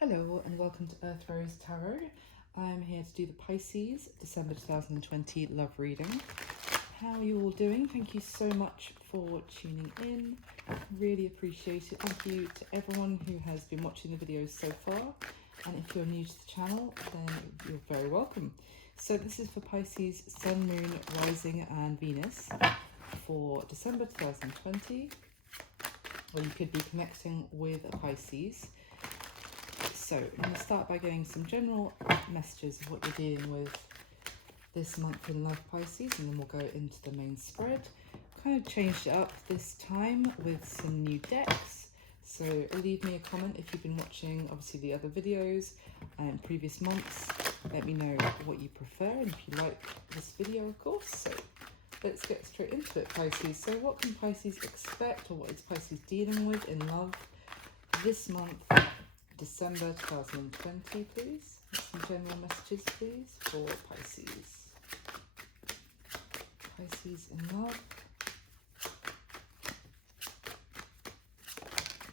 Hello and welcome to Earth Rose Tarot. I'm here to do the Pisces December 2020 love reading. How are you all doing? Thank you so much for tuning in. Really appreciate it. Thank you to everyone who has been watching the videos so far. And if you're new to the channel, then you're very welcome. So this is for Pisces, Sun, Moon, Rising and Venus for December 2020. Or you could be connecting with a Pisces. So I'm going to start by getting some general messages of what you're dealing with this month in love, Pisces, and then we'll go into the main spread. Kind of changed it up this time with some new decks. So leave me a comment if you've been watching, obviously, the other videos and previous months. Let me know what you prefer and if you like this video, of course. So let's get straight into it, Pisces. So what can Pisces expect, or what is Pisces dealing with in love this month? December 2020, please. Some general messages, please, for Pisces. Pisces in love.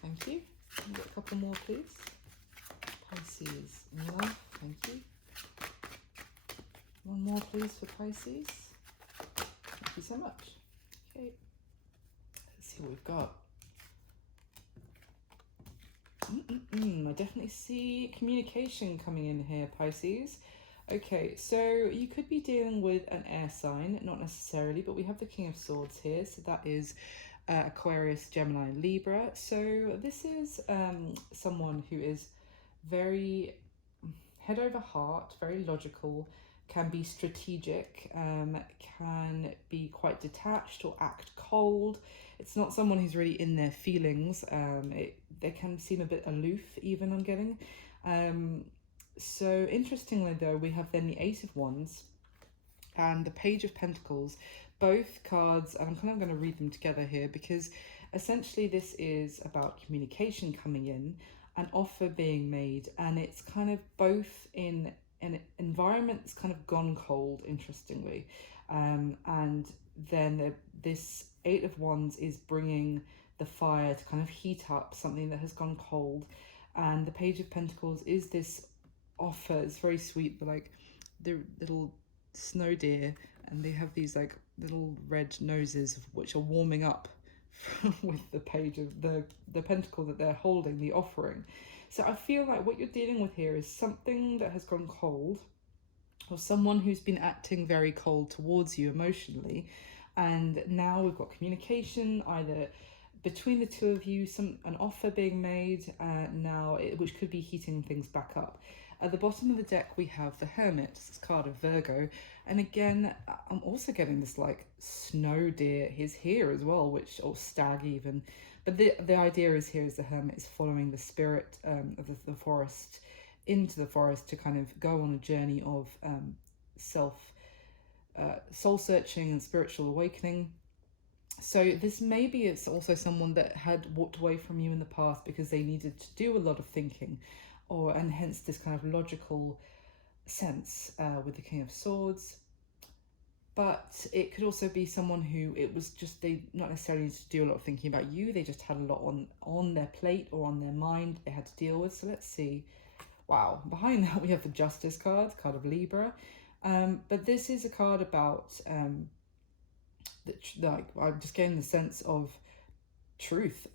Thank you. Can we get a couple more, please? Pisces in love. Thank you. One more, please, for Pisces. Thank you so much. Okay. Let's see what we've got. I definitely see communication coming in here, Pisces. Okay, so you could be dealing with an air sign, not necessarily, but we have the King of Swords here, so that is Aquarius, Gemini, and Libra. So this is someone who is very head over heart, very logical, can be strategic, can be quite detached or act cold. It's not someone who's really in their feelings. They can seem a bit aloof, even, I'm getting. So interestingly, though, we have then the Eight of Wands and the Page of Pentacles, both cards, and I'm kind of going to read them together here because essentially this is about communication coming in, an offer being made, and it's kind of both in an environment that's kind of gone cold, interestingly, and then this Eight of Wands is bringing the fire to kind of heat up something that has gone cold, and the Page of Pentacles is this offer. It's very sweet, but like the little snow deer, and they have these like little red noses which are warming up with the page of the pentacle that they're holding, the offering. So I feel like what you're dealing with here is something that has gone cold, or someone who's been acting very cold towards you emotionally, and now we've got communication either between the two of you, an offer being made now, which could be heating things back up. At the bottom of the deck, we have the Hermit, this card of Virgo. And again, I'm also getting this like snow deer is here as well, or stag even. But the idea is here is the Hermit is following the spirit of the forest into the forest to kind of go on a journey of soul searching and spiritual awakening. So this maybe it's also someone that had walked away from you in the past because they needed to do a lot of thinking, and hence this kind of logical sense with the King of Swords. But it could also be someone who it was just they not necessarily need to do a lot of thinking about you. They just had a lot on their plate or on their mind they had to deal with. So let's see. Wow, behind that we have the Justice card of Libra. But this is a card about like I'm just getting the sense of truth.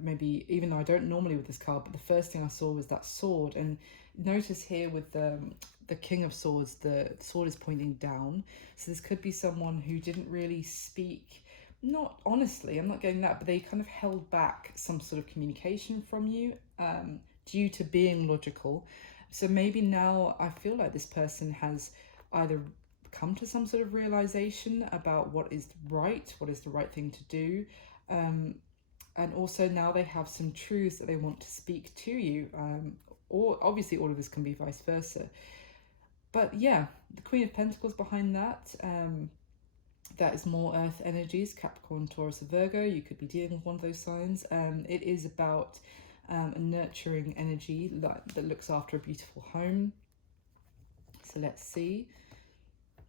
Maybe even though I don't normally with this card, but the first thing I saw was that sword. And notice here with the King of Swords, the sword is pointing down. So this could be someone who didn't really speak, not honestly, I'm not getting that, but they kind of held back some sort of communication from you due to being logical. So maybe now I feel like this person has either come to some sort of realization about what is the right thing to do, and also now they have some truths that they want to speak to you, or obviously all of this can be vice versa. But yeah, the Queen of Pentacles behind that, that is more earth energies, Capricorn, Taurus, and Virgo. You could be dealing with one of those signs. It is about a nurturing energy that looks after a beautiful home. So let's see.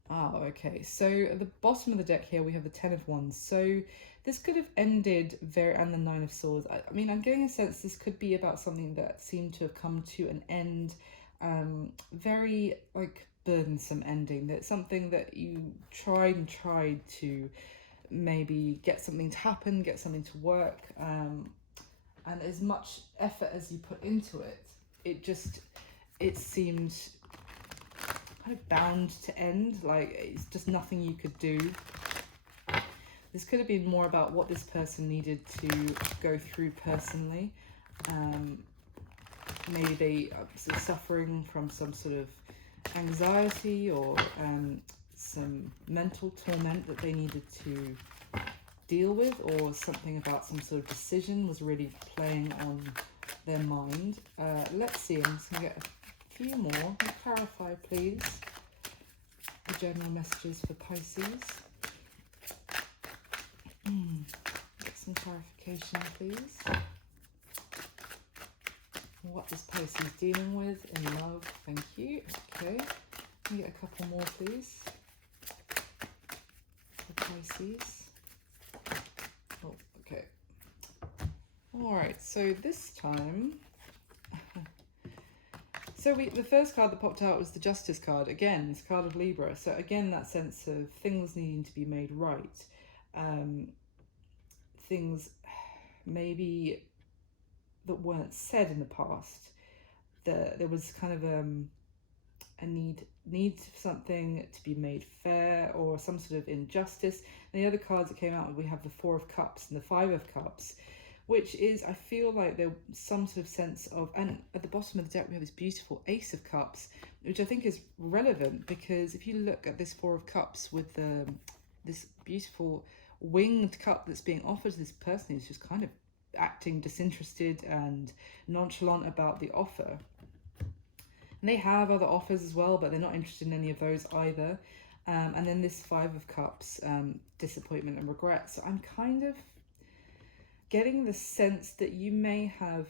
Oh, okay. So at the bottom of the deck here, we have the Ten of Wands. So this could have ended and the Nine of Swords. I mean, I'm getting a sense this could be about something that seemed to have come to an end. Very, like, burdensome ending. That's something that you tried to maybe get something to happen, get something to work. And as much effort as you put into it, it seemed kind of bound to end. Like, it's just nothing you could do. This could have been more about what this person needed to go through personally. Maybe they are suffering from some sort of anxiety or some mental torment that they needed to deal with, or something about some sort of decision was really playing on their mind. Let's see, I'm just going to get a few more. Clarify, please, the general messages for Pisces. Get some clarification, please. What is Pisces dealing with in love? Thank you. Okay, can we get a couple more, please, for Pisces? Oh, okay. All right, so this time, so the first card that popped out was the Justice card. Again, this card of Libra. So again, that sense of things needing to be made right. Things maybe that weren't said in the past. There was kind of a need for something to be made fair, or some sort of injustice. And the other cards that came out, we have the Four of Cups and the Five of Cups, which is, I feel like there's some sort of sense of, and at the bottom of the deck we have this beautiful Ace of Cups, which I think is relevant, because if you look at this Four of Cups with this beautiful winged cup that's being offered to this person who's just kind of acting disinterested and nonchalant about the offer. And they have other offers as well, but they're not interested in any of those either. And then this Five of Cups, disappointment and regret. So I'm kind of getting the sense that you may have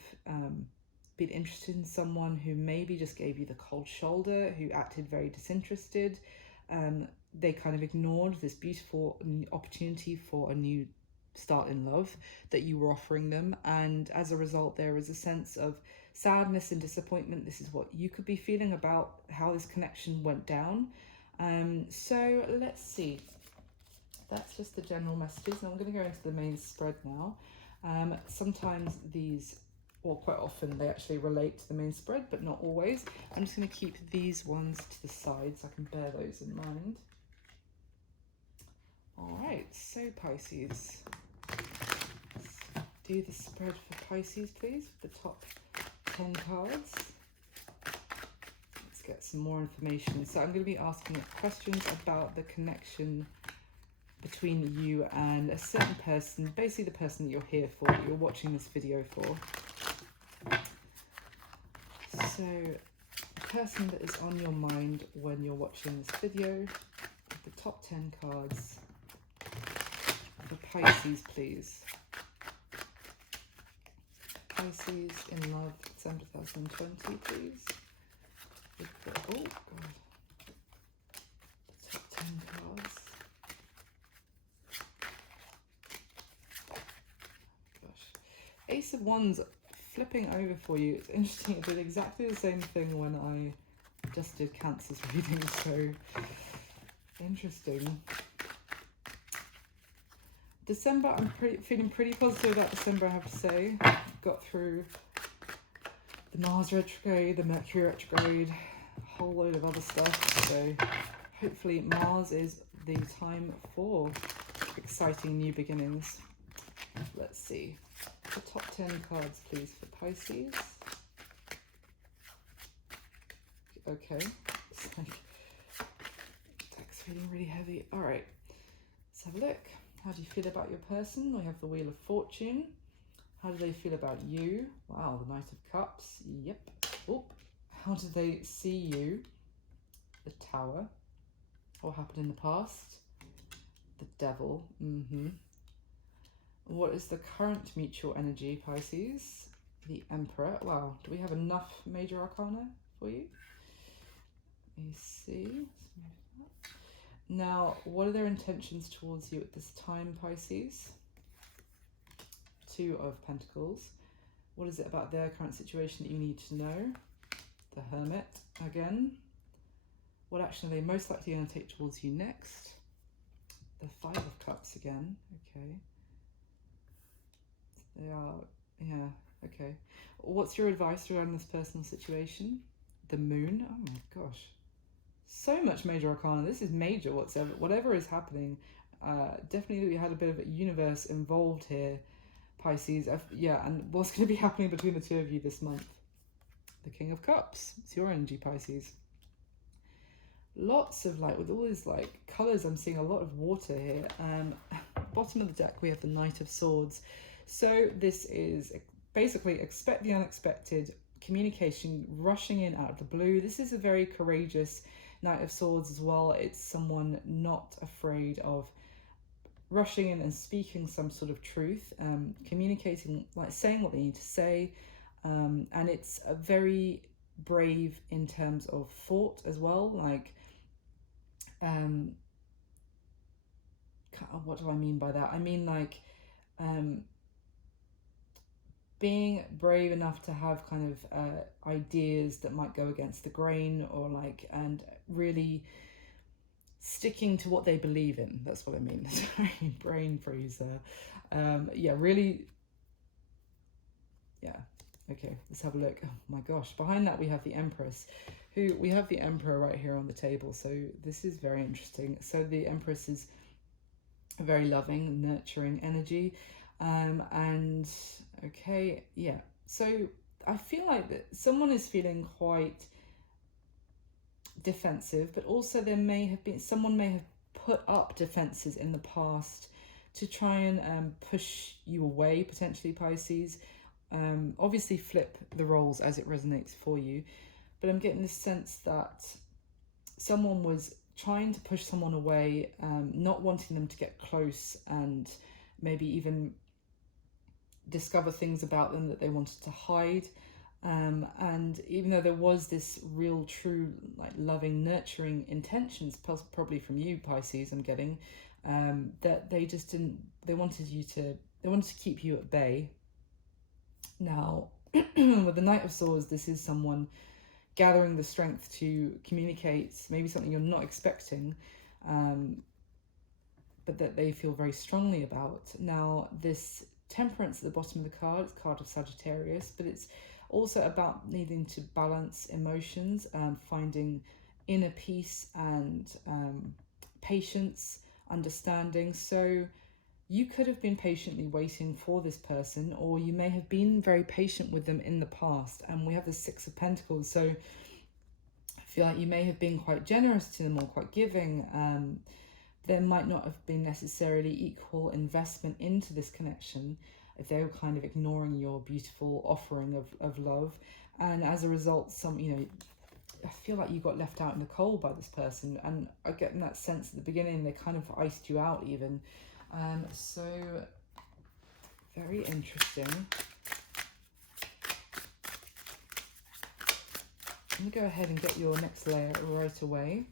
been interested in someone who maybe just gave you the cold shoulder, who acted very disinterested. They kind of ignored this beautiful opportunity for a new start in love that you were offering them, and as a result there is a sense of sadness and disappointment. This is what you could be feeling about how this connection went down. So let's see, that's just the general messages. Now I'm going to go into the main spread now. Sometimes these, or quite often, they actually relate to the main spread, but not always. I'm just going to keep these ones to the side so I can bear those in mind. All right, so Pisces, let's do the spread for Pisces, please, the top 10 cards. Let's get some more information. So I'm going to be asking questions about the connection between you and a certain person, basically the person that you're here for, that you're watching this video for. So, the person that is on your mind when you're watching this video, the top 10 cards for Pisces, please. Pisces in love, December 2020, please. Oh, God. The top 10 cards. Gosh. Ace of Wands flipping over for you. It's interesting. I did exactly the same thing when I just did Cancer's reading, so interesting. December, I'm feeling pretty positive about December, I have to say. Got through the Mars retrograde, the Mercury retrograde, a whole load of other stuff. So hopefully Mars is the time for exciting new beginnings. Let's see. The top 10 cards, please, for Pisces. Okay. It's like, deck's feeling really heavy. All right. Let's have a look. How do you feel about your person? We have the Wheel of Fortune. How do they feel about you? Wow, the Knight of Cups. Yep. Oh. How do they see you? The Tower. What happened in the past? The Devil. What is the current mutual energy, Pisces? The Emperor. Wow, do we have enough major arcana for you? Let me see. Now, what are their intentions towards you at this time, Pisces? Two of Pentacles. What is it about their current situation that you need to know? The Hermit again. What action are they most likely going to take towards you next? The Five of Cups again. Okay. They are, yeah, okay. What's your advice regarding this personal situation? The Moon. Oh my gosh. So much major arcana. This is major whatever is happening. Definitely we had a bit of a universe involved here, Pisces. Yeah, and what's going to be happening between the two of you this month? The King of Cups. It's your energy, Pisces. Lots of, like, with all these, like, colours, I'm seeing a lot of water here. Bottom of the deck, we have the Knight of Swords. So this is basically expect the unexpected, communication rushing in out of the blue. This is a very courageous Knight of Swords as well. It's someone not afraid of rushing in and speaking some sort of truth, communicating, like saying what they need to say. And it's a very brave in terms of thought as well. Like, what do I mean by that? I mean, like, being brave enough to have kind of ideas that might go against the grain, or like, and really sticking to what they believe in. That's what I mean. Sorry, brain freeze there. Yeah, really. Yeah. Okay, let's have a look. Oh my gosh, behind that we have the Empress, who we have the Emperor right here on the table. So this is very interesting. So the Empress is a very loving, nurturing energy. And okay, yeah. So I feel like that someone is feeling quite defensive, but also there may have been, someone may have put up defenses in the past to try and push you away, potentially, Pisces. Obviously flip the roles as it resonates for you, but I'm getting this sense that someone was trying to push someone away, not wanting them to get close, and maybe even discover things about them that they wanted to hide. And even though there was this real, true, like, loving, nurturing intentions, probably from you, Pisces, I'm getting, that they just didn't, they wanted to keep you at bay. Now, with the Knight of Swords, this is someone gathering the strength to communicate maybe something you're not expecting, but that they feel very strongly about. Now, this Temperance at the bottom of the card, it's a card of Sagittarius, but it's also about needing to balance emotions, finding inner peace and patience, understanding. So you could have been patiently waiting for this person, or you may have been very patient with them in the past. And we have the Six of Pentacles, so I feel like you may have been quite generous to them or quite giving. There might not have been necessarily equal investment into this connection if they were kind of ignoring your beautiful offering of love. And as a result, I feel like you got left out in the cold by this person. And I get in that sense at the beginning, they kind of iced you out even. So very interesting. I'm going to go ahead and get your next layer right away,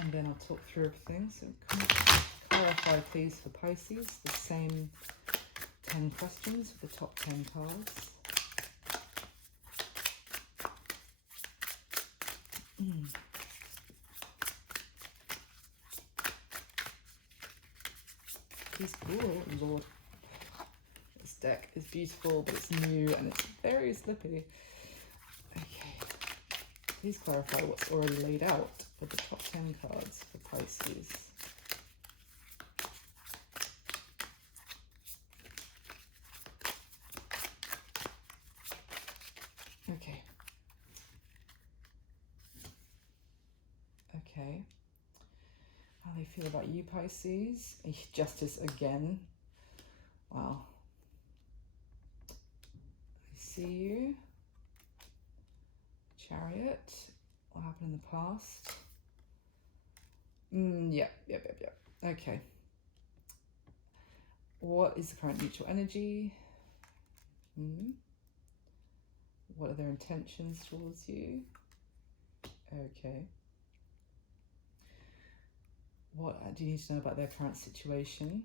and then I'll talk through everything. So can you clarify, please, for Pisces, the same 10 questions for the top 10 cards. Oh, Lord. This deck is beautiful, but it's new and it's very slippy. Okay. Please clarify what's already laid out for the top 10 cards for Pisces. Okay. Okay. How they feel about you, Pisces? Justice again. Wow. I see you. Chariot. What happened in the past? Yep. Okay. What is the current mutual energy? What are their intentions towards you? Okay. What do you need to know about their current situation?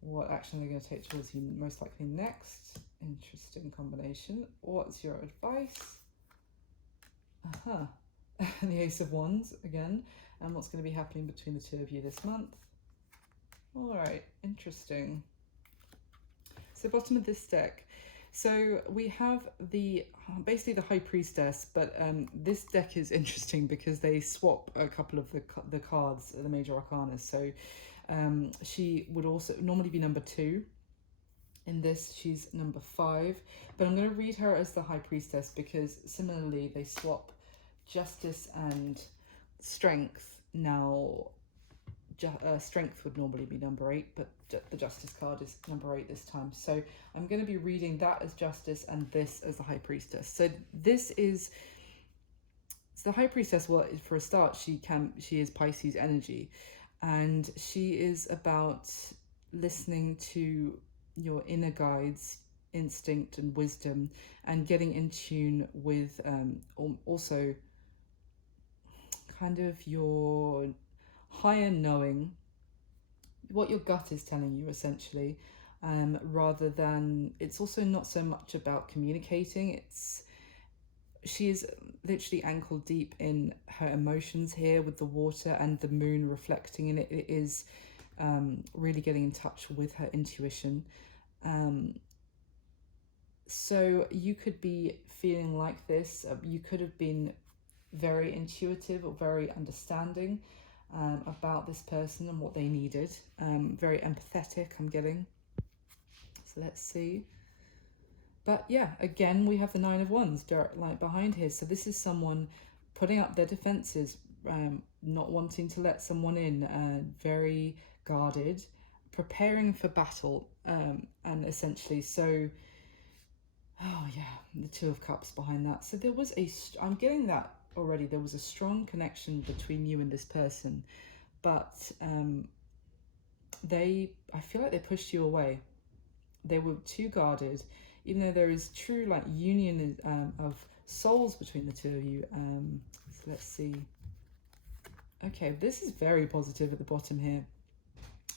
What action are they going to take towards you most likely next? Interesting combination. What's your advice? The Ace of Wands again. And what's going to be happening between the two of you this month? All right, interesting. So bottom of this deck. So we have basically the High Priestess, but this deck is interesting because they swap a couple of the cards, the major arcana. So she would also normally be number 2. In this, she's number 5, but I'm going to read her as the High Priestess because similarly they swap justice and strength. Now, strength would normally be number 8, but the justice card is number 8 this time. So I'm going to be reading that as justice and this as the High Priestess. So this is the High Priestess. Well, for a start, she is Pisces energy, and she is about listening to your inner guides, instinct and wisdom, and getting in tune with also kind of your higher knowing, what your gut is telling you essentially, rather than, it's also not so much about communicating. She is literally ankle deep in her emotions here with the water and the moon reflecting in it. It is really getting in touch with her intuition. So you could be feeling like this. You could have been very intuitive or very understanding about this person and what they needed. Very empathetic, I'm getting. So let's see. But yeah, again, we have the 9 of Wands direct light behind here. So this is someone putting up their defenses, not wanting to let someone in, very guarded, preparing for battle, and essentially, so, oh yeah, the 2 of Cups behind that. So there was I'm getting that already, there was a strong connection between you and this person, but I feel like they pushed you away. They were too guarded, even though there is true like union of souls between the 2 of you. So let's see. Okay, this is very positive at the bottom here.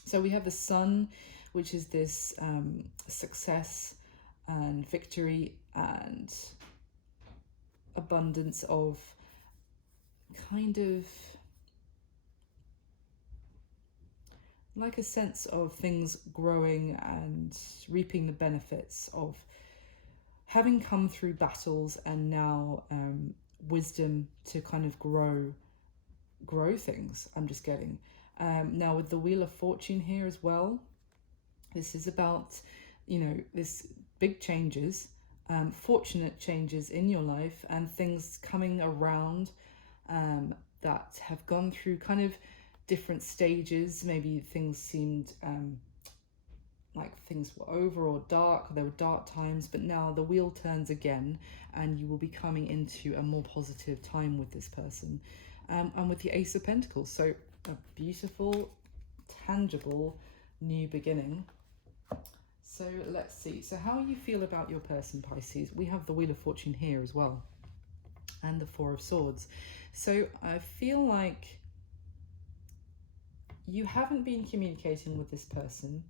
So we have the Sun, which is this success and victory and abundance of kind of like a sense of things growing and reaping the benefits of having come through battles, and now wisdom to kind of grow things. I'm just getting now with the Wheel of Fortune here as well. This is about, you know, this big changes, fortunate changes in your life, and things coming around that have gone through kind of different stages. Maybe things seemed like things were over or dark, there were dark times, but now the wheel turns again and you will be coming into a more positive time with this person. And with the Ace of Pentacles, so a beautiful, tangible new beginning. So let's see, so how you feel about your person, Pisces. We have the Wheel of Fortune here as well, and the 4 of Swords. So I feel like you haven't been communicating with this person.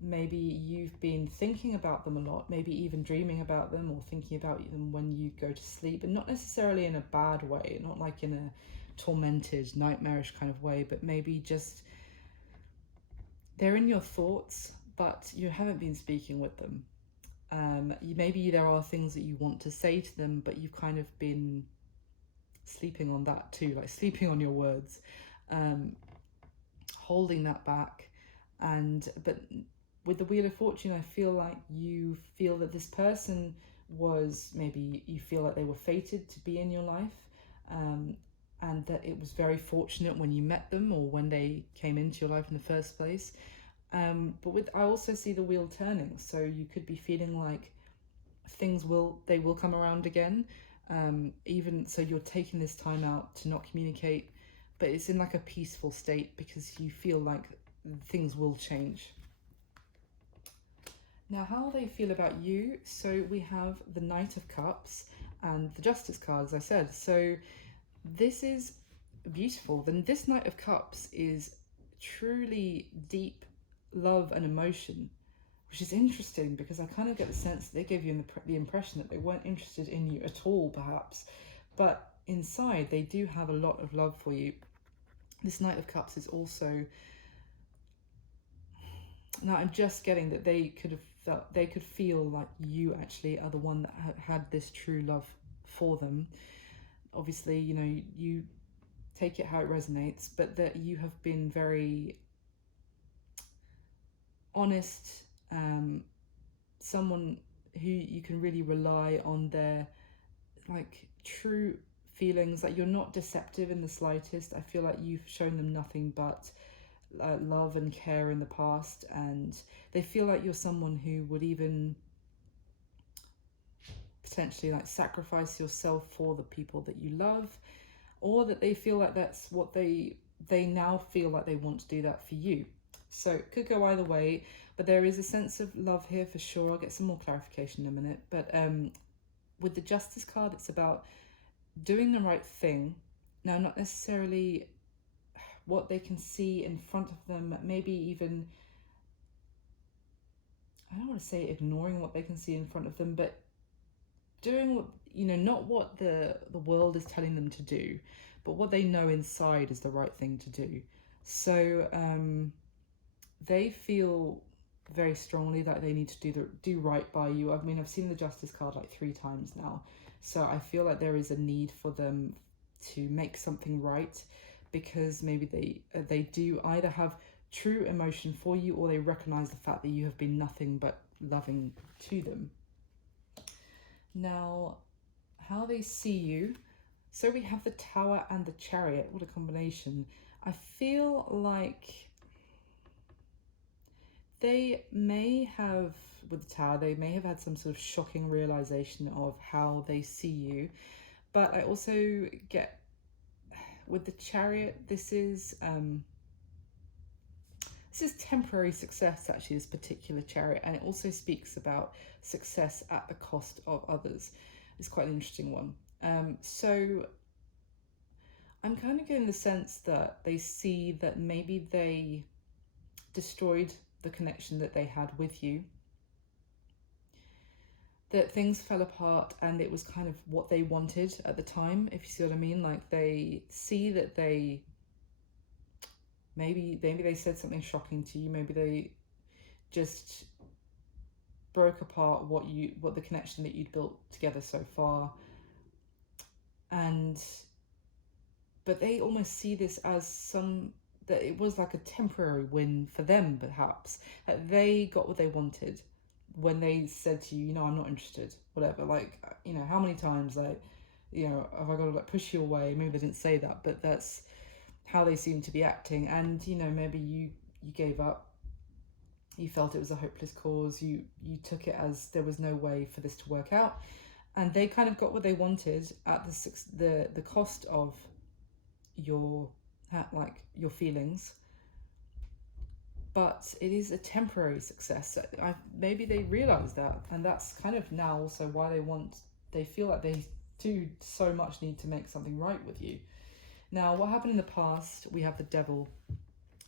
Maybe you've been thinking about them a lot, maybe even dreaming about them or thinking about them when you go to sleep, and not necessarily in a bad way, not like in a tormented, nightmarish kind of way, but maybe just they're in your thoughts, but you haven't been speaking with them. Maybe there are things that you want to say to them, but you've kind of been sleeping on that too, like sleeping on your words, holding that back. But with the Wheel of Fortune, I feel like you feel that this person was, maybe you feel like they were fated to be in your life, and that it was very fortunate when you met them or when they came into your life in the first place. But I also see the wheel turning, so you could be feeling like they will come around again. Even so, you're taking this time out to not communicate, but it's in like a peaceful state because you feel like things will change. Now, how they feel about you. So we have the Knight of Cups and the Justice card, as I said. So this is beautiful, then this Knight of Cups is truly deep love and emotion, which is interesting because I kind of get the sense that they gave you the impression that they weren't interested in you at all, perhaps, but inside they do have a lot of love for you. This Knight of Cups is also, now I'm just getting that they could feel like you actually are the one that had this true love for them. Obviously, you know, you take it how it resonates, but that you have been very honest, someone who you can really rely on their like true feelings, like you're not deceptive in the slightest. I feel like you've shown them nothing but love and care in the past, and they feel like you're someone who would even potentially like sacrifice yourself for the people that you love, or that they feel like that's what they now feel like they want to do that for you. So it could go either way, but there is a sense of love here for sure. I'll get some more clarification in a minute. But with the Justice card, it's about doing the right thing. Now, not necessarily what they can see in front of them, maybe even, I don't want to say ignoring what they can see in front of them, but doing what, you know, not what the world is telling them to do, but what they know inside is the right thing to do. So they feel very strongly that they need to do right by you. I mean, I've seen the Justice card like 3 times now, so I feel like there is a need for them to make something right, because maybe they do either have true emotion for you, or they recognize the fact that you have been nothing but loving to them. Now, how they see you. So we have the Tower and the Chariot. What a combination. I feel like they may have, with the Tower, they may have had some sort of shocking realization of how they see you. But I also get, with the Chariot, this is temporary success, actually, this particular Chariot. And it also speaks about success at the cost of others. It's quite an interesting one. So I'm kind of getting the sense that they see that maybe they destroyed the connection that they had with you, that things fell apart and it was kind of what they wanted at the time, if you see what I mean. Like they see that they maybe they said something shocking to you, maybe they just broke apart what the connection that you'd built together so far, but they almost see this as that it was like a temporary win for them, perhaps, that they got what they wanted when they said to you, you know, I'm not interested, whatever. Like, you know, how many times, like, you know, have I got to like push you away? Maybe they didn't say that, but that's how they seem to be acting. And, you know, maybe you gave up, you felt it was a hopeless cause, you took it as there was no way for this to work out, and they kind of got what they wanted at the cost of your feelings. But it is a temporary success. Maybe they realize that, and that's kind of now also why they feel like they do so much need to make something right with you. Now, what happened in the past, we have the Devil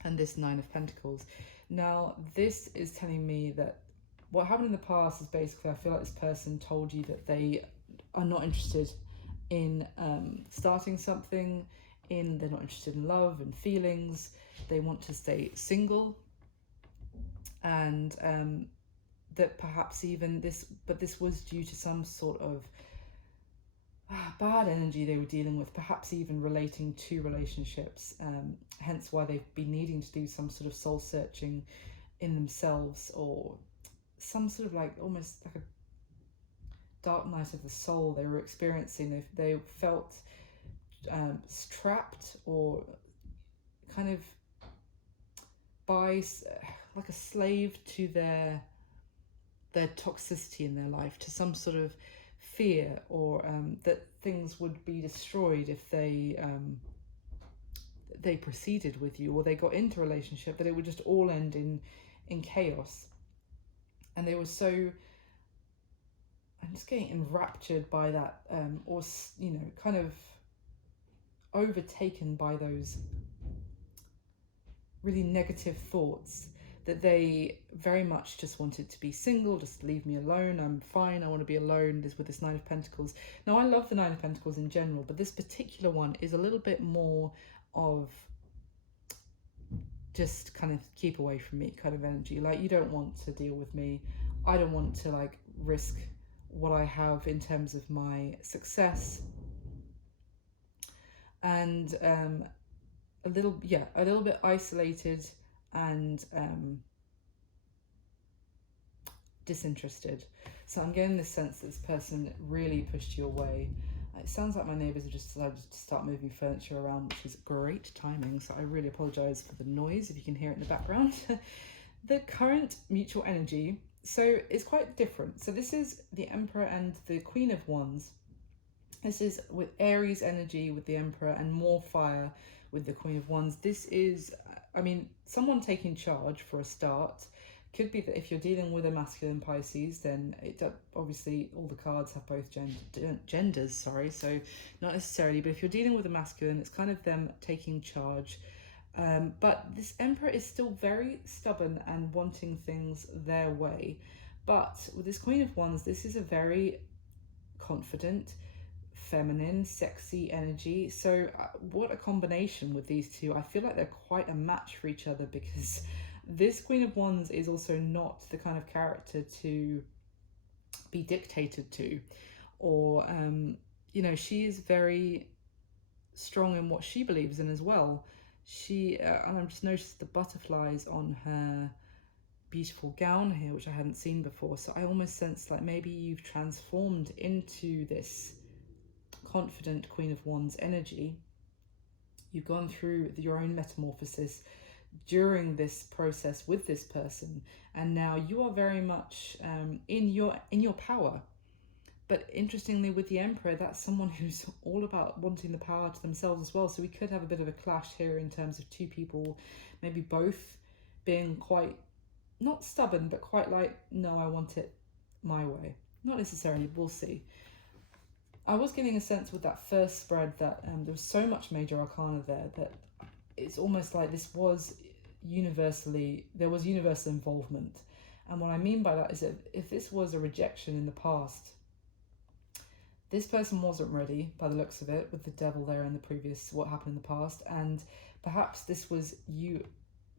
and this 9 of Pentacles. Now, this is telling me that what happened in the past is basically, I feel like this person told you that they are not interested in starting something, they're not interested in love and feelings, they want to stay single, and that perhaps even this was due to some sort of bad energy they were dealing with, perhaps even relating to relationships, hence why they've been needing to do some sort of soul searching in themselves, or some sort of like almost like a dark night of the soul they were experiencing. They felt trapped, or kind of like a slave to their toxicity in their life, to some sort of fear, or that things would be destroyed if they proceeded with you, or they got into a relationship, that it would just all end in chaos. And they were so, I'm just getting enraptured by that, or, you know, kind of overtaken by those really negative thoughts, that they very much just wanted to be single, just leave me alone, I'm fine, I want to be alone, with this Nine of Pentacles. Now, I love the Nine of Pentacles in general, but this particular one is a little bit more of just kind of keep away from me kind of energy. Like, you don't want to deal with me. I don't want to like risk what I have in terms of my success. And a little bit isolated and disinterested. So I'm getting the sense that this person really pushed you away. It sounds like my neighbours have just decided to start moving furniture around, which is great timing, so I really apologise for the noise if you can hear it in the background. The current mutual energy, so it's quite different. So this is the Emperor and the Queen of Wands. This is with Aries energy with the Emperor and more fire with the Queen of Wands. This is, I mean, someone taking charge for a start. Could be that if you're dealing with a masculine Pisces, then it obviously all the cards have both genders, sorry, so not necessarily, but if you're dealing with a masculine, it's kind of them taking charge. But this Emperor is still very stubborn and wanting things their way. But with this Queen of Wands, this is a very confident, feminine, sexy energy. So what a combination with these two. I feel like they're quite a match for each other, because this Queen of Wands is also not the kind of character to be dictated to, or, you know, she is very strong in what she believes in as well. She, and I've just noticed the butterflies on her beautiful gown here, which I hadn't seen before. So I almost sense like maybe you've transformed into this confident Queen of Wands energy. You've gone through your own metamorphosis during this process with this person, and now you are very much in your power. But interestingly, with the Emperor, that's someone who's all about wanting the power to themselves as well. So we could have a bit of a clash here in terms of two people, maybe both being quite, not stubborn, but quite like, no, I want it my way. Not necessarily, we'll see. I was getting a sense with that first spread that there was so much major arcana there that it's almost like this was there was universal involvement. And what I mean by that is that if this was a rejection in the past, this person wasn't ready by the looks of it, with the devil there in the previous, what happened in the past. And perhaps this was you,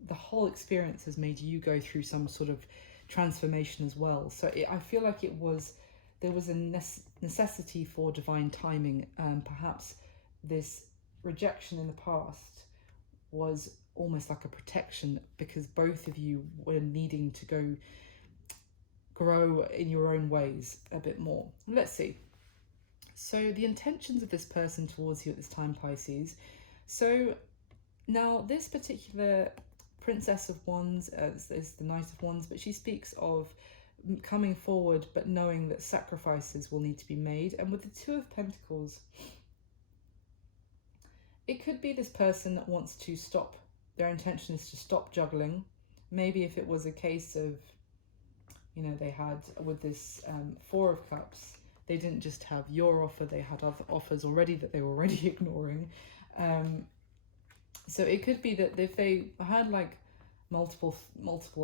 the whole experience has made you go through some sort of transformation as well. So I feel like there was a necessity for divine timing. Perhaps this rejection in the past was almost like a protection, because both of you were needing to grow in your own ways a bit more. Let's see. So the intentions of this person towards you at this time, Pisces. So now this particular Princess of Wands is the Knight of Wands, but she speaks of coming forward but knowing that sacrifices will need to be made. And with the Two of Pentacles, it could be this person that wants to stop, their intention is to stop juggling. Maybe if it was a case of, you know, they had with this Four of Cups, they didn't just have your offer, they had other offers already that they were already ignoring. So it could be that if they had like multiple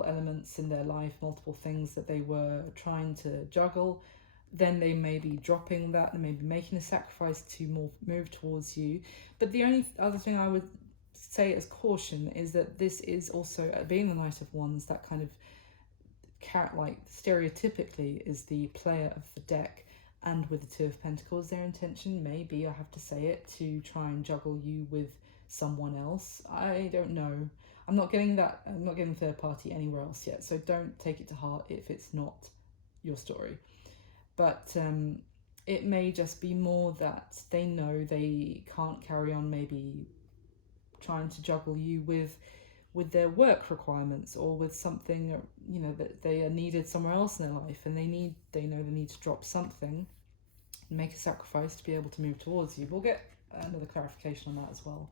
elements in their life, multiple things that they were trying to juggle, then they may be dropping that, they may be making a sacrifice to move towards you. But the only other thing I would say as caution is that this is also, being the Knight of Wands, that kind of like stereotypically is the player of the deck. And with the Two of Pentacles, their intention may be, I have to say it, to try and juggle you with someone else. I don't know. I'm not getting that. I'm not getting third party anywhere else yet. So don't take it to heart if it's not your story. But it may just be more that they know they can't carry on maybe trying to juggle you with their work requirements, or with something, you know, that they are needed somewhere else in their life, and they know they need to drop something and make a sacrifice to be able to move towards you. We'll get another clarification on that as well.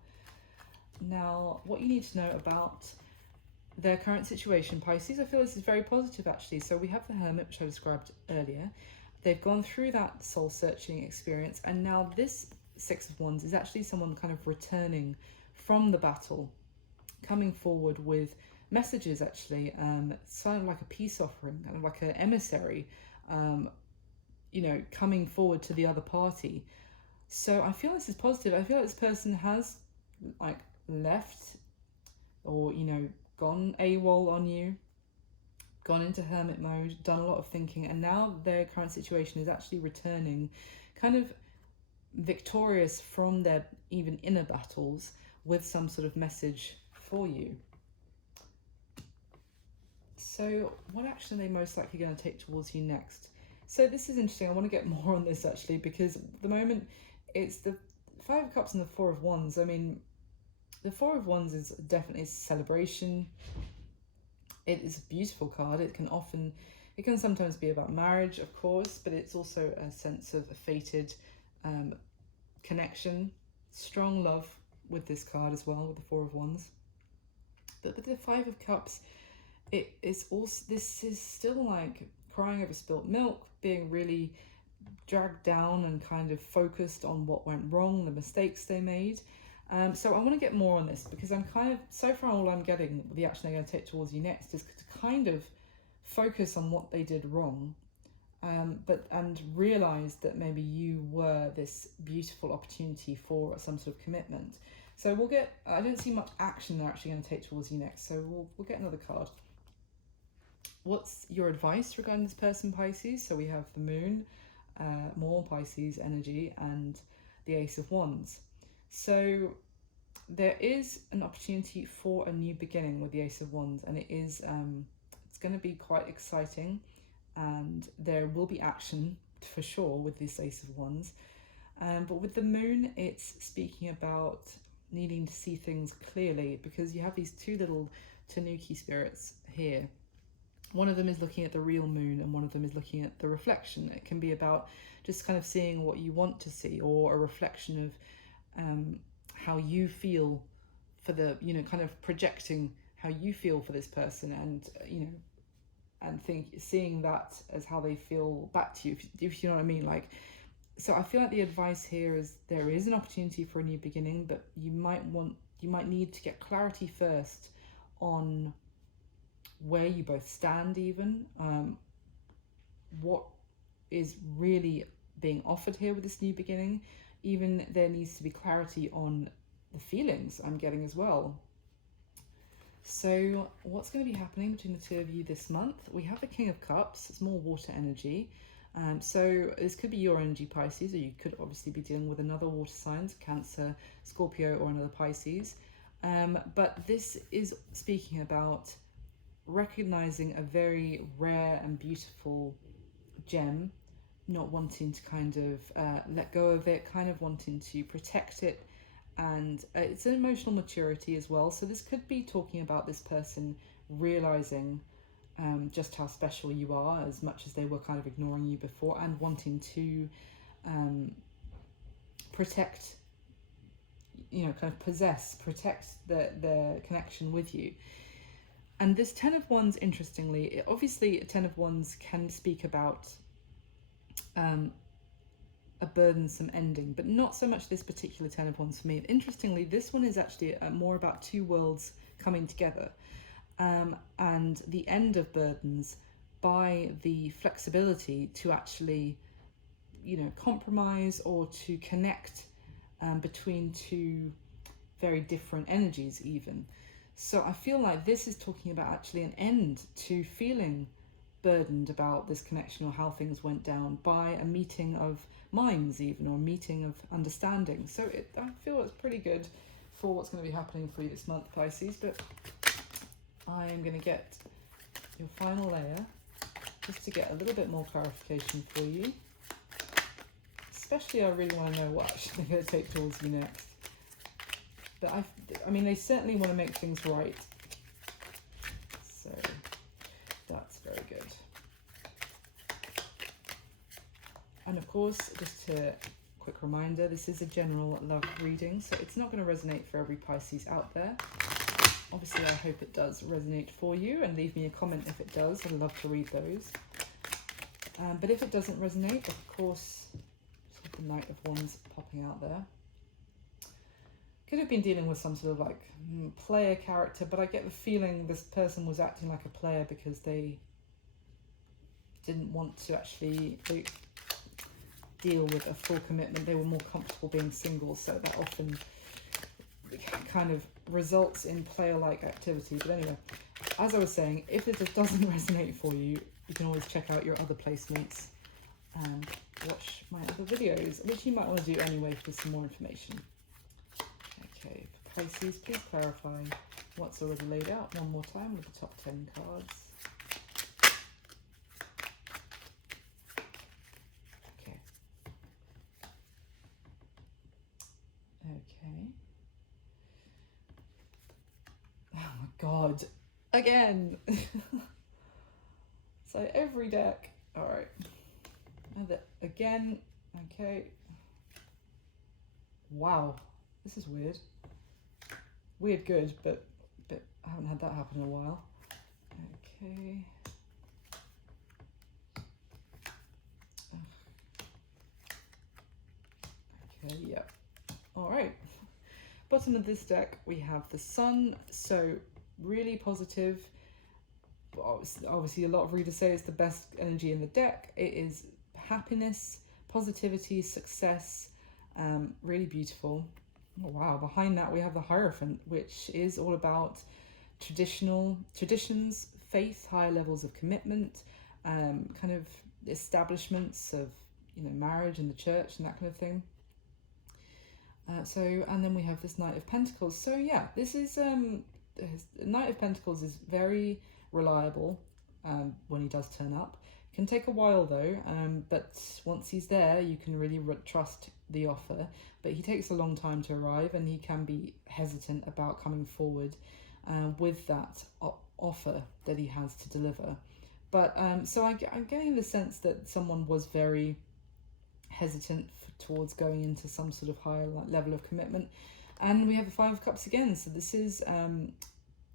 Now, what you need to know about their current situation, Pisces, I feel this is very positive actually. So we have the Hermit, which I described earlier. They've gone through that soul searching experience, and now this Six of Wands is actually someone kind of returning from the battle, coming forward with messages, actually, sort of like a peace offering, kind of like an emissary, you know, coming forward to the other party. So I feel this is positive. I feel like this person has like left, or, you know, gone AWOL on you, gone into hermit mode, done a lot of thinking, and now their current situation is actually returning kind of victorious from their even inner battles with some sort of message for you. So what action are they most likely going to take towards you next? So this is interesting. I want to get more on this, actually, because at the moment it's the Five of Cups and the Four of Wands. I mean, the Four of Wands is definitely a celebration. It is a beautiful card. It can sometimes be about marriage, of course, but it's also a sense of a fated connection, strong love with this card as well, with the Four of Wands. But with the Five of Cups, this is still like crying over spilt milk, being really dragged down and kind of focused on what went wrong, the mistakes they made. So I want to get more on this, because I'm kind of, so far all I'm getting, the action they're going to take towards you next, is to kind of focus on what they did wrong, and realize that maybe you were this beautiful opportunity for some sort of commitment. So we'll get, I don't see much action they're actually going to take towards you next, so we'll get another card. What's your advice regarding this person, Pisces? So we have the Moon, more Pisces energy, and the Ace of Wands. So there is an opportunity for a new beginning with the Ace of Wands, and it's going to be quite exciting, and there will be action for sure with this Ace of Wands. But with the Moon, it's speaking about needing to see things clearly, because you have these two little Tanuki spirits here. One of them is looking at the real moon, and one of them is looking at the reflection. It can be about just kind of seeing what you want to see, or a reflection of how you feel for the, you know, kind of projecting how you feel for this person, and, you know, and seeing that as how they feel back to you, if you know what I mean. Like, so I feel like the advice here is there is an opportunity for a new beginning, but you might need to get clarity first on where you both stand, even what is really being offered here with this new beginning. Even there needs to be clarity on the feelings I'm getting as well. So what's going to be happening between the two of you this month? We have the King of Cups. It's more water energy. So this could be your energy, Pisces, or you could obviously be dealing with another water sign, Cancer, Scorpio, or another Pisces. But this is speaking about recognizing a very rare and beautiful gem, not wanting to kind of let go of it, kind of wanting to protect it, and it's an emotional maturity as well. So this could be talking about this person realizing just how special you are, as much as they were kind of ignoring you before, and wanting to protect, you know, kind of protect their connection with you. And this Ten of Wands, interestingly, obviously a Ten of Wands can speak about a burdensome ending, but not so much this particular Ten of Wands for me. Interestingly, this one is actually more about two worlds coming together, and the end of burdens by the flexibility to actually, you know, compromise or to connect between two very different energies even. So I feel like this is talking about actually an end to feeling burdened about this connection or how things went down by a meeting of minds even, or a meeting of understanding. So I feel it's pretty good for what's going to be happening for you this month, Pisces. But I am going to get your final layer just to get a little bit more clarification for you. Especially I really want to know what action they're going to take towards you next. But I mean, they certainly want to make things right. So that's very good. And of course, just a quick reminder, this is a general love reading, so it's not going to resonate for every Pisces out there. Obviously, I hope it does resonate for you, and leave me a comment if it does. I'd love to read those. But if it doesn't resonate, of course, the Knight of Wands popping out there. Could have been dealing with some sort of like player character, but I get the feeling this person was acting like a player because they didn't want to actually deal with a full commitment. They were more comfortable being single, so that often kind of results in player-like activity. But anyway, as I was saying, if it just doesn't resonate for you, you can always check out your other placements and watch my other videos, which you might want to do anyway for some more information. Okay, for Pisces, please clarify what's already laid out one more time with the top 10 cards. Okay. Okay. Oh my god. Again! So every deck. Alright. And again. Okay. Wow. This is weird. Weird good, but I haven't had that happen in a while. Okay. Okay, yep. Alright. Bottom of this deck, we have the Sun. So really positive. Obviously, a lot of readers say it's the best energy in the deck. It is happiness, positivity, success. Really beautiful. Oh, wow, behind that we have the Hierophant, which is all about traditions, faith, higher levels of commitment, kind of establishments of, you know, marriage and the church and that kind of thing. And then we have this Knight of Pentacles. So yeah, this is Knight of Pentacles is very reliable when he does turn up. It can take a while though, but once he's there, you can really trust the offer. But he takes a long time to arrive, and he can be hesitant about coming forward with that offer that he has to deliver. But so I'm getting the sense that someone was very hesitant towards going into some sort of higher level of commitment. And we have the Five of Cups again. So this is,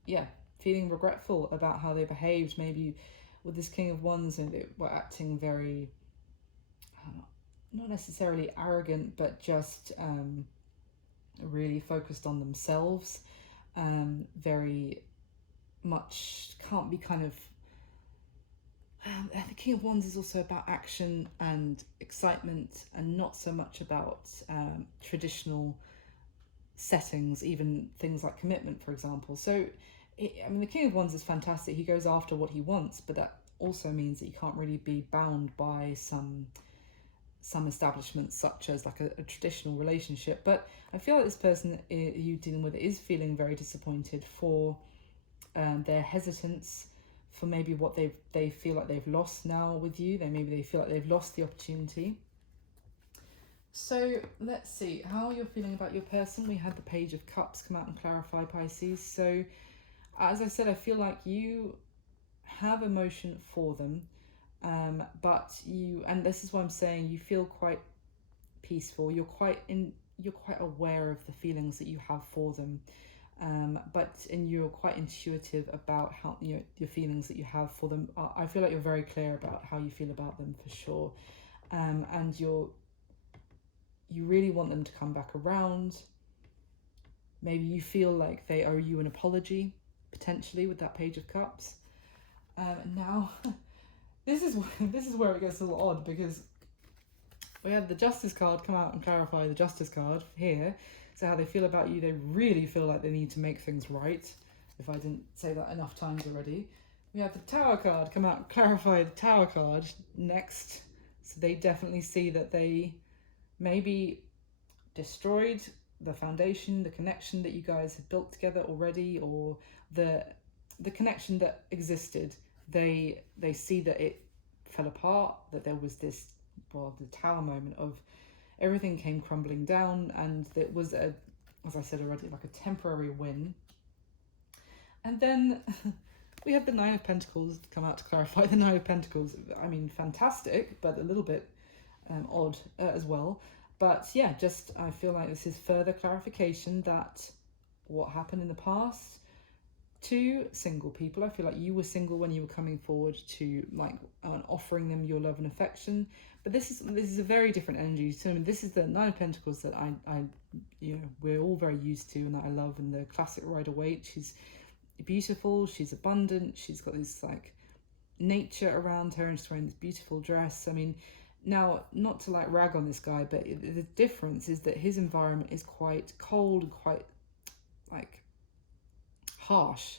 yeah, feeling regretful about how they behaved. Maybe with this King of Wands, and they were acting very, not necessarily arrogant, but just really focused on themselves. Very much can't be kind of, the King of Wands is also about action and excitement, and not so much about traditional settings, even things like commitment, for example. So, I mean, the King of Wands is fantastic. He goes after what he wants, but that also means that you can't really be bound by some establishments, such as like a traditional relationship. But I feel like this person you're dealing with is feeling very disappointed for their hesitance, for maybe what they feel like they've lost now with you. Maybe they feel like they've lost the opportunity. So let's see how you're feeling about your person. We had the Page of Cups come out and clarify, Pisces. So as I said, I feel like you have emotion for them, but and this is what I'm saying, you feel quite peaceful. You're quite aware of the feelings that you have for them. And you're quite intuitive about how your feelings that you have for them. I feel like you're very clear about how you feel about them, for sure. And you really want them to come back around. Maybe you feel like they owe you an apology, potentially, with that Page of Cups. Now, this is where it gets a little odd, because we had the Justice card come out and clarify the Justice card here. So how they feel about you, they really feel like they need to make things right, if I didn't say that enough times already. We have the Tower card come out and clarify the Tower card next. So they definitely see that they maybe destroyed the foundation, the connection that you guys had built together already, or the connection that existed. They see that it fell apart, that there was this, well, the Tower moment of everything came crumbling down, and it was, as I said already, like a temporary win. And then we have the Nine of Pentacles come out to clarify the Nine of Pentacles. I mean, fantastic, but a little bit odd as well. But yeah, just I feel like this is further clarification that what happened in the past to single people. I feel like you were single when you were coming forward to like offering them your love and affection, But this is a very different energy. So this is the Nine of Pentacles that I we're all very used to and that I love, and the classic Rider-Waite. She's beautiful, she's abundant, she's got this like nature around her, and she's wearing this beautiful dress. I mean, now, not to like rag on this guy, but the difference is that his environment is quite cold and quite like harsh,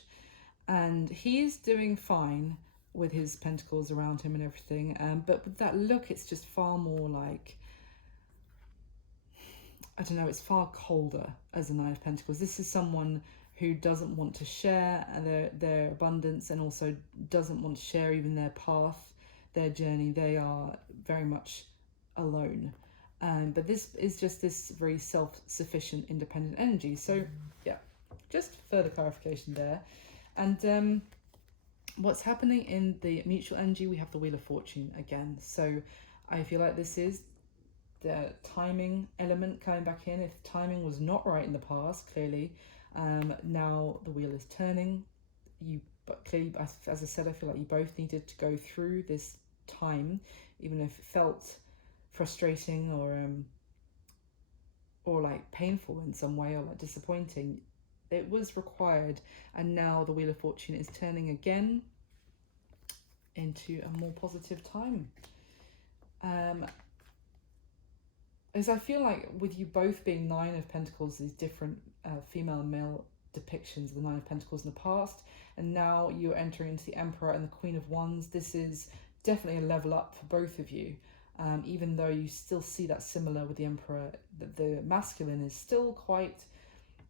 and he's doing fine with his pentacles around him and everything, but with that look, it's just far more like, I don't know, it's far colder as a Nine of Pentacles. This is someone who doesn't want to share their abundance, and also doesn't want to share even their path, their journey. They are very much alone. But this is just this very self-sufficient, independent energy. So yeah, just further clarification there. And what's happening in the mutual energy, we have the Wheel of Fortune again. So I feel like this is the timing element coming back in. If timing was not right in the past, clearly, now the wheel is turning. But clearly, as I said, I feel like you both needed to go through this time, even if it felt frustrating or like painful in some way, or like disappointing. It was required, and now the Wheel of Fortune is turning again into a more positive time. As I feel like with you both being Nine of Pentacles, these different female and male depictions of the Nine of Pentacles in the past, and now you're entering into the Emperor and the Queen of Wands. This is definitely a level up for both of you, even though you still see that similar with the Emperor, that the masculine is still quite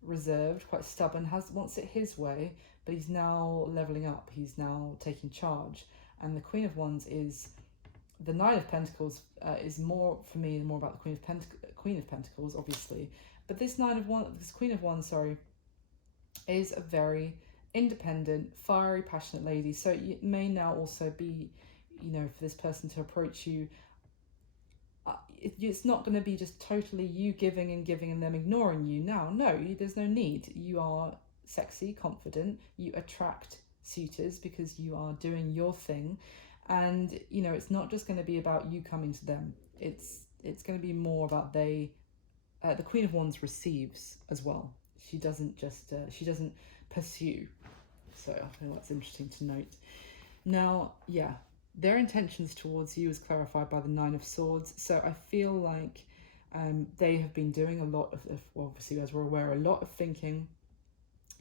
reserved, quite stubborn, wants it his way, but he's now leveling up, he's now taking charge. And the Queen of Wands is, the Nine of Pentacles is more, for me, more about the Queen of Pentacles, obviously. But this Queen of Wands, is a very independent, fiery, passionate lady. So it may now also be, for this person to approach you, it's not going to be just totally you giving and them ignoring you. Now, no, there's no need. You are sexy, confident, you attract suitors because you are doing your thing. And, it's not just going to be about you coming to them. It's going to be more about the Queen of Wands receives as well. She doesn't just, she doesn't pursue. So I think that's interesting to note. Now, yeah, their intentions towards you is clarified by the Nine of Swords. So I feel like they have been doing a lot of, well, obviously, as we're aware, a lot of thinking.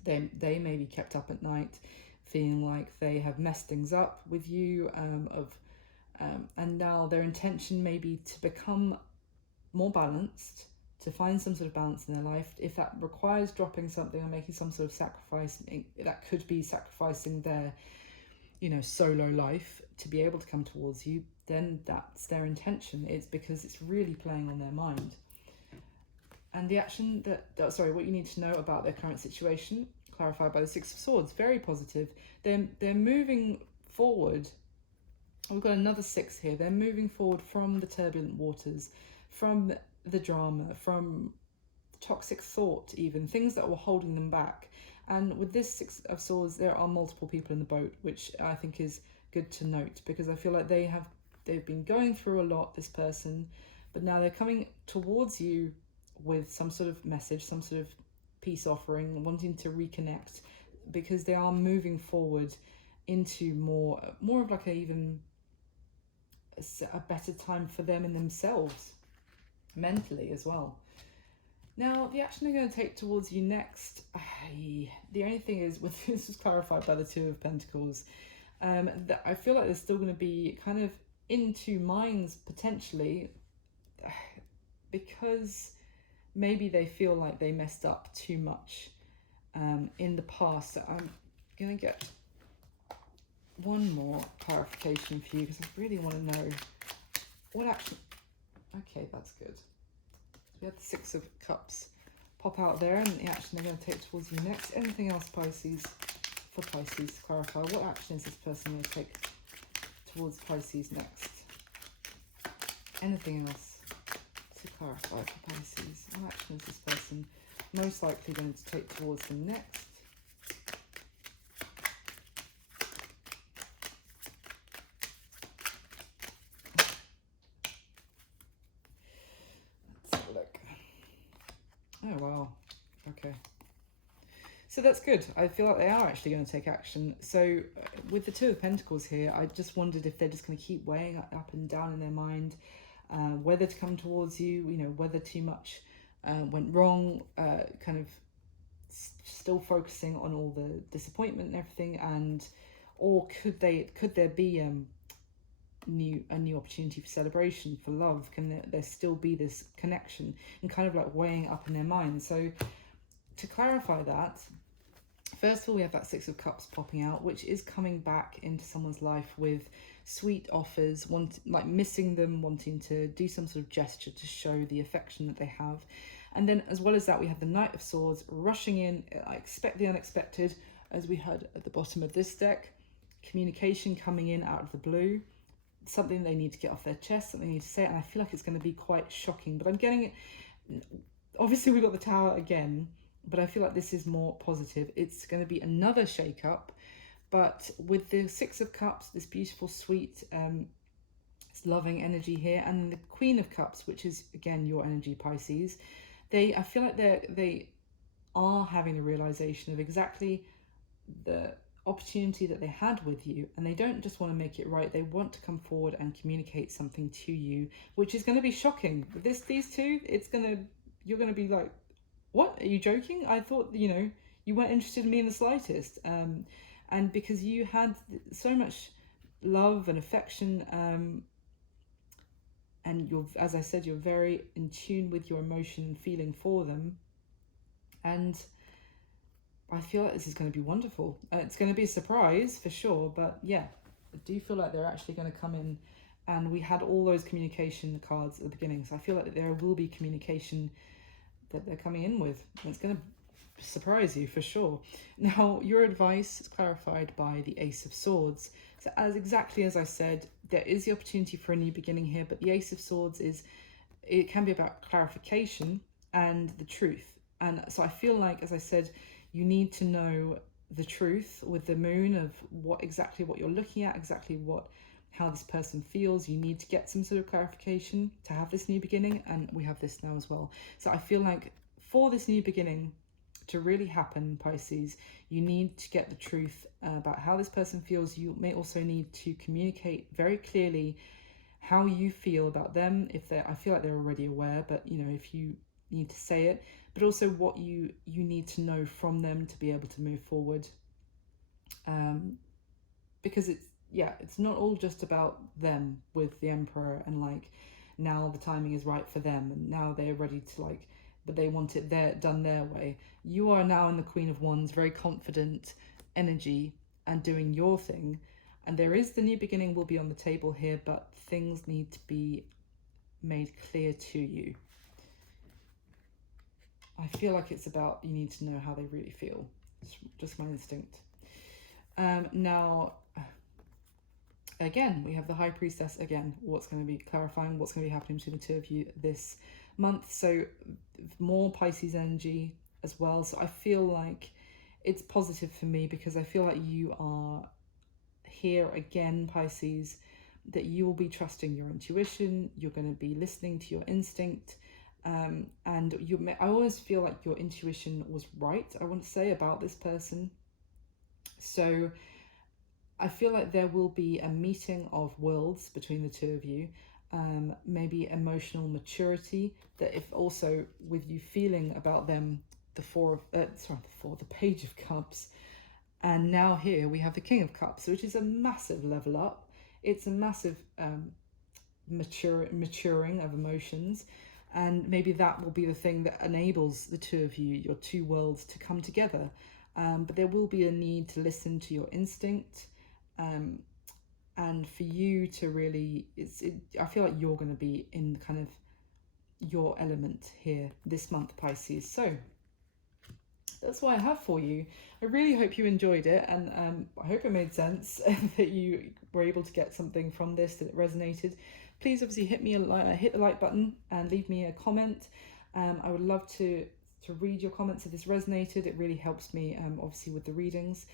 They may be kept up at night, feeling like they have messed things up with you, and now their intention may be to become more balanced, to find some sort of balance in their life. If that requires dropping something or making some sort of sacrifice, that could be sacrificing their, solo life to be able to come towards you, then that's their intention. It's because it's really playing on their mind. And the action what you need to know about their current situation, clarified by the Six of Swords, very positive. They're moving forward. We've got another six here. They're moving forward from the turbulent waters, from the drama, from toxic thought, even things that were holding them back. And with this Six of Swords, there are multiple people in the boat, which I think is good to note, because I feel like they've been going through a lot, this person, but now they're coming towards you with some sort of message, some sort of peace offering, wanting to reconnect, because they are moving forward into more of like a better time for them and themselves, mentally as well. Now, the action they're going to take towards you next, the only thing is, with this was clarified by the Two of Pentacles, that I feel like they're still going to be kind of in two minds, potentially, because maybe they feel like they messed up too much in the past. So I'm going to get one more clarification for you, because I really want to know what action... Okay, that's good. We have the Six of Cups pop out there, and the action they're going to take towards you next. Anything else, Pisces, for Pisces to clarify? What action is this person going to take towards Pisces next? Anything else to clarify for Pisces? What action is this person most likely going to take towards them next? Oh, wow. Okay. So that's good. I feel like they are actually going to take action. So with the Two of Pentacles here, I just wondered if they're just going to keep weighing up and down in their mind, whether to come towards you, whether too much went wrong, kind of still focusing on all the disappointment and everything, or could there be a new opportunity for celebration, for love? Can there still be this connection, and kind of like weighing up in their mind? So to clarify that, first of all, we have that Six of Cups popping out, which is coming back into someone's life with sweet offers, like missing them, wanting to do some sort of gesture to show the affection that they have. And then as well as that, we have the Knight of Swords rushing in. I expect the unexpected, as we had at the bottom of this deck. Communication coming in out of the blue. Something they need to get off their chest, something they need to say. And I feel like it's going to be quite shocking. But I'm getting it. Obviously, we got the Tower again. But I feel like this is more positive. It's going to be another shake-up. But with the Six of Cups, this beautiful, sweet, loving energy here. And the Queen of Cups, which is, again, your energy, Pisces. I feel like they are having a realization of exactly the opportunity that they had with you, and they don't just want to make it right. They want to come forward and communicate something to you, which is going to be shocking. These two, you're going to be like, what? Are you joking? I thought, you weren't interested in me in the slightest. And because you had so much love and affection, and as I said, you're very in tune with your emotion and feeling for them. And I feel like this is going to be wonderful. It's going to be a surprise for sure, but yeah, I do feel like they're actually going to come in. And we had all those communication cards at the beginning, so I feel like there will be communication that they're coming in with. It's going to surprise you for sure. Now, your advice is clarified by the Ace of Swords. So exactly as I said, there is the opportunity for a new beginning here, but the Ace of Swords it can be about clarification and the truth. And so I feel like, as I said, you need to know the truth with the Moon of what you're looking at, how this person feels. You need to get some sort of clarification to have this new beginning, and we have this now as well. So I feel like for this new beginning to really happen, Pisces, you need to get the truth about how this person feels. You may also need to communicate very clearly how you feel about them. I feel like they're already aware, but if you need to say it, but also what you need to know from them to be able to move forward. Because it's not all just about them with the Emperor, and like now the timing is right for them, and now they're ready to but they want it done their way. You are now in the Queen of Wands, very confident energy and doing your thing. And there is the new beginning will be on the table here, but things need to be made clear to you. I feel like it's about, you need to know how they really feel. It's just my instinct. Now, again, we have the High Priestess again. What's going to be clarifying, what's going to be happening between the two of you this month. So more Pisces energy as well. So I feel like it's positive for me, because I feel like you are here again, Pisces, that you will be trusting your intuition. You're going to be listening to your instinct. And I always feel like your intuition was right, I want to say, about this person. So I feel like there will be a meeting of worlds between the two of you. Maybe emotional maturity, that if also with you feeling about them, the Page of Cups, and now here we have the King of Cups, which is a massive level up. It's a massive maturing of emotions, and maybe that will be the thing that enables the two of you, your two worlds, to come together. But there will be a need to listen to your instinct, and for you to really, I feel like you're going to be in kind of your element here this month, Pisces. So that's what I have for you. I really hope you enjoyed it, and I hope it made sense, that you were able to get something from this, that it resonated. Please obviously hit the like button and leave me a comment. I would love to read your comments if this resonated. It really helps me, obviously, with the readings.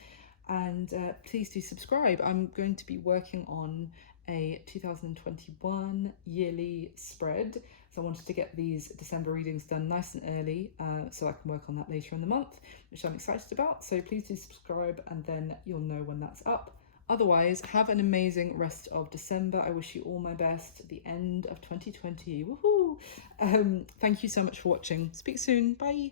And please do subscribe. I'm going to be working on a 2021 yearly spread So I wanted to get these December readings done nice and early so I can work on that later in the month, which I'm excited about. So please do subscribe and then you'll know when that's up. Otherwise, have an amazing rest of December. I wish you all my best at the end of 2020. Woohoo! Thank you so much for watching. Speak soon. Bye.